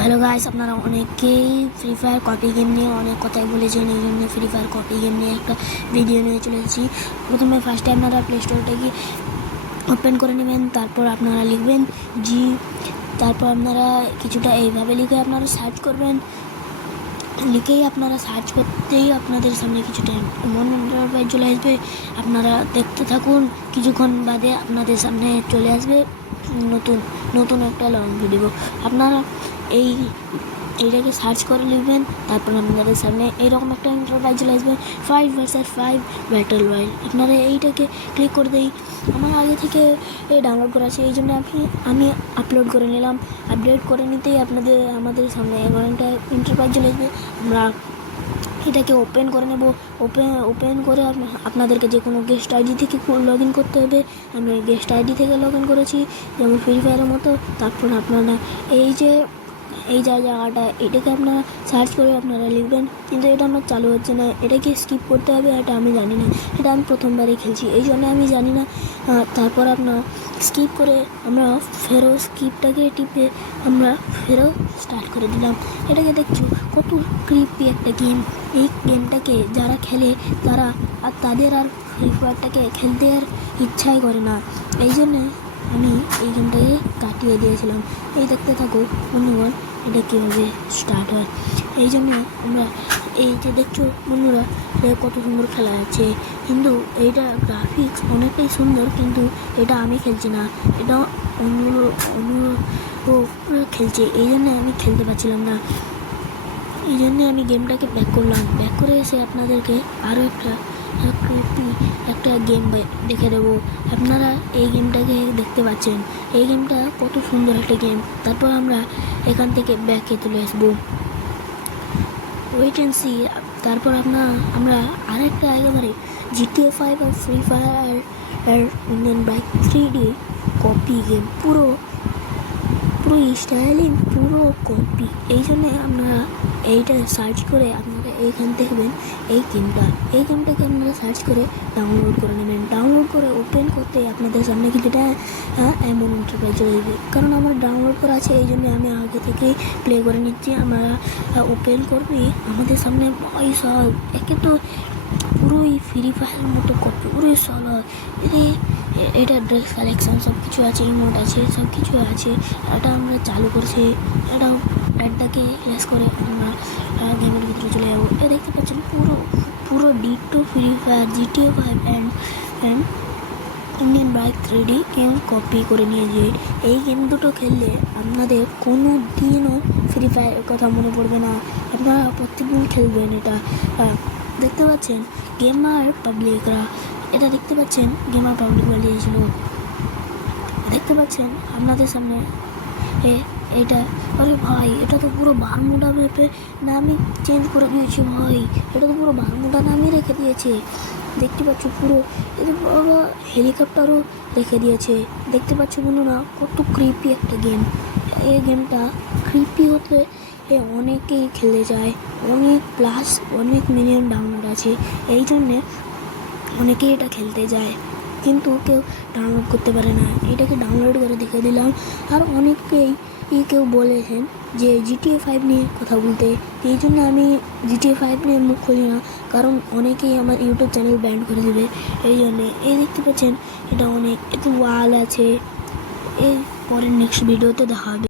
Hello guys, আপনারা অনেকেই free fire copy game নিয়ে অনেক কথাই বলেছেন। এই জন্য ফ্রি ফায়ার কপি গেম নিয়ে একটা ভিডিও নিয়ে চলে এসেছি। প্রথমে ফার্স্টে আপনারা প্লে স্টোরটাকে ওপেন করে নেবেন, তারপর আপনারা লিখবেন জি, তারপর আপনারা কিছুটা এইভাবে লিখে আপনারা সার্চ করবেন। লিখেই আপনারা সার্চ করতেই আপনাদের সামনে কিছুটা এমন ইন্টারফেস চলে আসবে। আপনারা দেখতে থাকুন, কিছুক্ষণ বাদে আপনাদের সামনে চলে আসবে নতুন একটা লং ভিডিও। আপনারা এইটাকে সার্চ করে লিখবেন, তারপর আপনাদের সামনে এইরকম একটা ইন্টারফেস চলে আসবে 5 vs 5 ব্যাটল রয়্যাল। আপনারা এইটাকে ক্লিক করে দেই। আমার আগে থেকে ডাউনলোড করা আছে, এই জন্য আমি আপলোড করে নিলাম। আপডেট করে নিতেই আমাদের সামনে এমন একটা ইন্টারফেস চলে আসবে। আমরা এটাকে ওপেন করে নেব। ওপেন করে আপনাদেরকে যে কোনো গেস্ট আইডি থেকে লগ ইন করতে হবে। আমি গেস্ট আইডি থেকে লগ ইন করেছি, যেমন ফ্রি ফায়ারের মতো। তারপর আপনারা এই জায়গাটা এটাকে আপনারা সার্চ করে আপনারা লিখবেন, কিন্তু এটা আমার চালু হচ্ছে না। এটাকে স্কিপ করতে হবে, এটা আমি জানি না। এটা আমি প্রথমবারই খেলছি, এই জন্য আমি জানি না। তারপর আপনার স্কিপ করে আমরা ফেরো স্কিপটাকে টিপে আমরা ফেরো স্টার্ট করে দিলাম। এটাকে দেখছো কত ক্রিপি একটা গেম। এই গেমটাকে যারা খেলে তাদের আর ফ্রি ফায়ারটাকে খেলতে আর ইচ্ছাই করে না। এই জন্যে আমি এই গেমটাকে কাটিয়ে দিয়েছিলাম। এই দেখতে থাকো বন্ধুগণ, এটা কীভাবে স্টার্ট হয়। এই জন্য আমরা এই যে দেখছো বন্ধুরা, কত সুন্দর খেলা আছে, কিন্তু এইটা গ্রাফিক্স অনেকটাই সুন্দর, কিন্তু এটা আমি খেলছি না, এটা অন্য খেলছে। এই জন্যে আমি খেলতে পারছিলাম না। এই জন্যে আমি গেমটাকে ব্যাক করলাম। ব্যাক করে এসে আপনাদেরকে আরও একটা গেম দেখে দেবো। আপনারা এই গেমটাকে দেখতে পাচ্ছেন, এই গেমটা কত সুন্দর একটা গেম। তারপর আমরা এখান থেকে ব্যাকে চলে আসবো, ওয়েট অ্যান্ড সি। তারপর আমরা আরেকটা একেবারে GTA 5 আর ফ্রি ফায়ার আর Indian bike 3D copy game, পুরো স্টাইলিং, পুরো কপি। এই জন্যে আপনারা এইটা সার্চ করে আপনারা এইখান দেখবেন এই গেমটাকে আপনারা সার্চ করে ডাউনলোড করে নেবেন। ডাউনলোড করে ওপেন করতে আপনাদের সামনে কিছুটা এমন ইন্টারফেস চলে যাবে। কারণ আমার ডাউনলোড করা আছে, এই জন্য আমি আগে থেকেই প্লে করে নিচ্ছি। আমরা ওপেন করবি, আমাদের সামনে সব একে তো পুরোই ফ্রি ফায়ারের মতো কপি, পুরোই সলো। এটা ড্রেস কালেকশন সব কিছু আছে, ইমোট আছে, সব কিছু আছে। এটা আমরা চালু করছি, এটা অ্যাডটাকে লেস করে আমরা গেমের ভিতরে চলে যাবো। এ দেখতে পাচ্ছেন পুরো ditto free fire GTA 5 and Indian bike 3D game copy করে নিয়েছে। এই গেম দুটো খেললে আপনাদের কোনো দিনও ফ্রি ফায়ারের কথা মনে পড়বে না। আপনারা প্রত্যেকদিন খেলবেন। এটা দেখতে পাচ্ছেন গেমার পাবলিকরা, এটা দেখতে পাচ্ছেন গেমার পাবলিক বানিয়েছিল। দেখতে পাচ্ছেন আপনাদের সামনে এটা। আরে ভাই, এটা তো পুরো বারমুডা ম্যাপে নামই চেঞ্জ করে দিয়েছে ভাই। এটা তো পুরো বারমুডা নামই রেখে দিয়েছে। দেখতে পাচ্ছ পুরো এটা বড় হেলিকপ্টারও রেখে দিয়েছে। দেখতে পাচ্ছ বন্ধুরা, কত ক্রিপি একটা গেম। এই গেমটা ক্রিপি হতে অনেকেই খেলে যায়, অনেক মিলিয়ন ডাউনলোড আছে। এই জন্যে অনেকেই এটা খেলতে যায়, কিন্তু কেউ ডাউনলোড করতে পারে না। এটাকে ডাউনলোড করে দেখে দিলাম। আর কেউ বলেছেন যে GTA 5 নিয়ে কথা বলতে, এই জন্য আমি GTA 5 নিয়ে মুখ খুলি না, কারণ অনেকেই আমার ইউটিউব চ্যানেল ব্যান করে দেবে। এই জন্যে এই দেখতে পাচ্ছেন এটা অনেক ওয়াল আছে। এই পরের নেক্সট ভিডিওতে দেখা হবে।